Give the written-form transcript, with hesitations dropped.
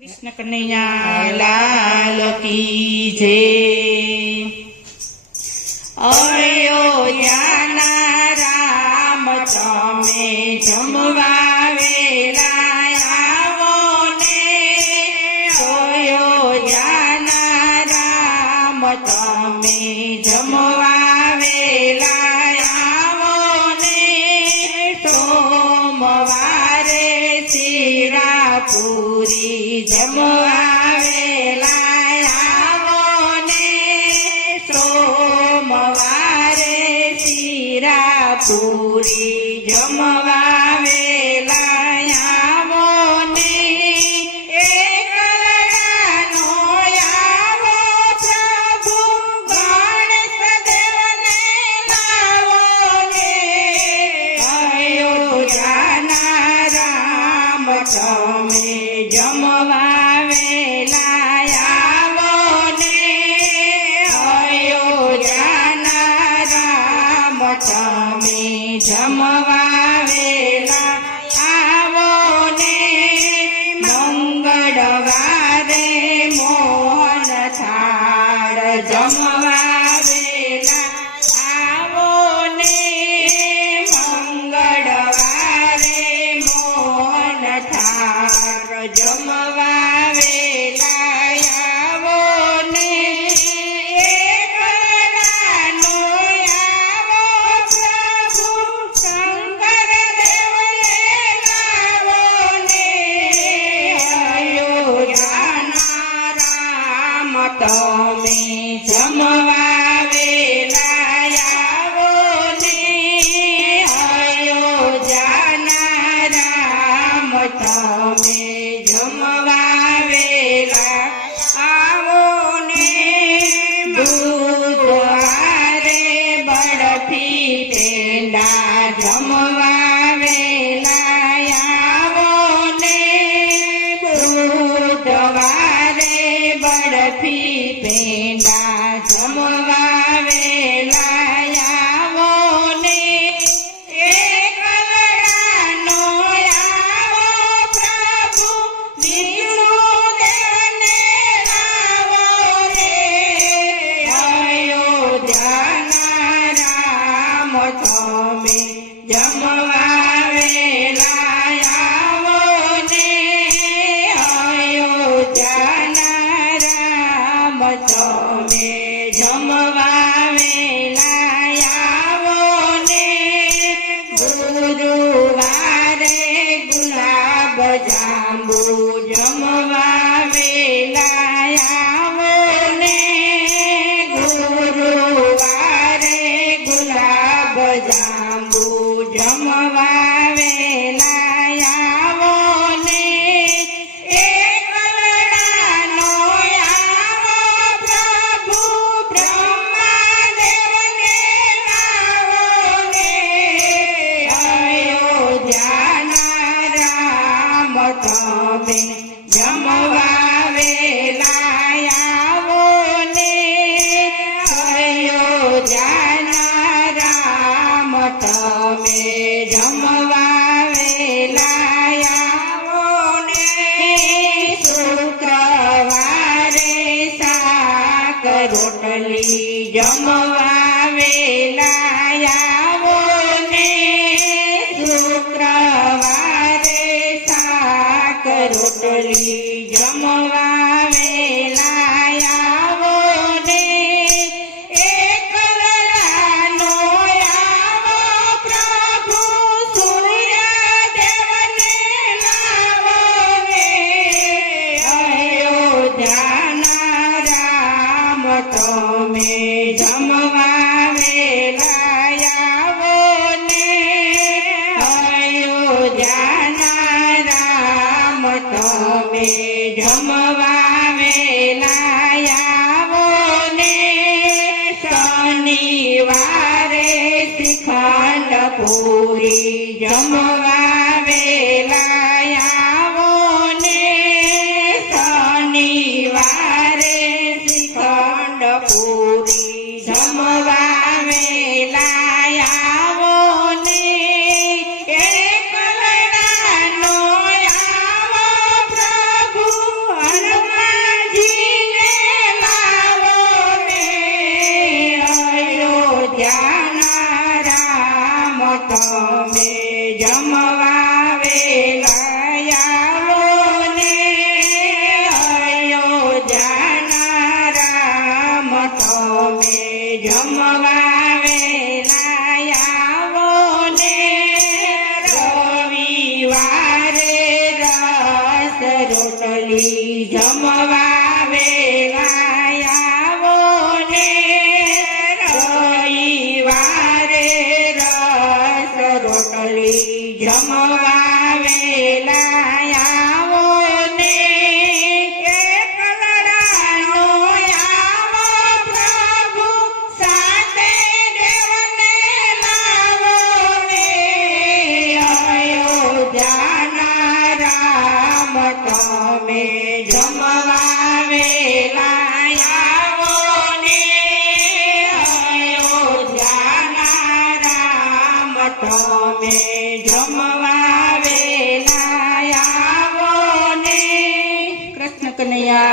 કૃષ્ણ કનૈયા લાલ કી જય। અયોધ્યાના રામ તમે જમવા વેલા આવો ને, અયોધ્યાના રામ તમે જમવા વેલા આવો ને, સોમવારે શિરાપુરી જમવા વેલા આવો ને, સોમવારે શિરાપુરી જમવા વેલા આવો ને, એકલાનો આવો પ્રભુ ગણેશ દેવને લાવો ને, અયોધ્યાના રામ તમે જમવા વેલા આવો ને, અયોધ્યાના રામ તમે જમવા વેલા આવો ને, મંગળવારે મોહન થાળ જમવા વેલા આવો ને, મંગળવારે મોહન થાળ જમવા વેલા આવો ને, એકલાનો આવો પ્રભુ શંકર દેવને લાવો ને, અયોધ્યાના રામ તમે જમવા વેલા આવો ને, અયોધ્યાના રામ તમે જમવા વેલા આવો ને, બુધવારે બરફી પેંડા જમવા વેલા આવો ને, બુધવારે બરફી પેંડા જમવા વેલા આવો ને, એકલાનો આવો પ્રભુ વિષ્ણુ દેવને લાવો ને, અયોધ્યાના રામ તમે જમવા વેલા આવો ને, અયોધ્યાના રામ તમે જમવા વેલા આવો ને, ગુરુવારે ગુલાબ જાંબુ જમવા વેલા આવો ને, ગુરુવારે ગુલાબ જાંબુ જમવા વેલા આવો ને, એકલાનો આવો પ્રભુ બ્રહ્માદેવને લાવો ને, અયોધ્યાના રામ તમે જમવા વેલા આવો ને, અયોધ્યાના રામ તમે જમવા વેલા આવો ને, શુક્રવારે શાક રોટલી જમવા વેલા આવો ને, શુક્રવારે શાક રોટલી જમવા વેલા આવો ને, એકલાનો આવો પ્રભુ સૂર્યદેવને લાવો ને, અયોધ્યાના રામ તમે જમવા વેલા આવો ને, અયોધ્યાના રામ તમે જમવા વેલા આવો ને, શનિવારે શ્રીખંડ પૂરી જમવા વેલા આવો ને, શનિવારે શ્રીખંડ પૂરી જમવા વેલા આવો ને, એકલાનો આવો પ્રભુ રોટલી જમવા વેલા આવો ને રવિવારે રસ રોટલી જમવા વેલા આવો ને એકલડાનો આવો પ્રભુ સાથે દેવને લાવો ને અયોધ્યાના રામ તમે જમવા વેલા આવો ને અયોધ્યાના રામ તમે જમવા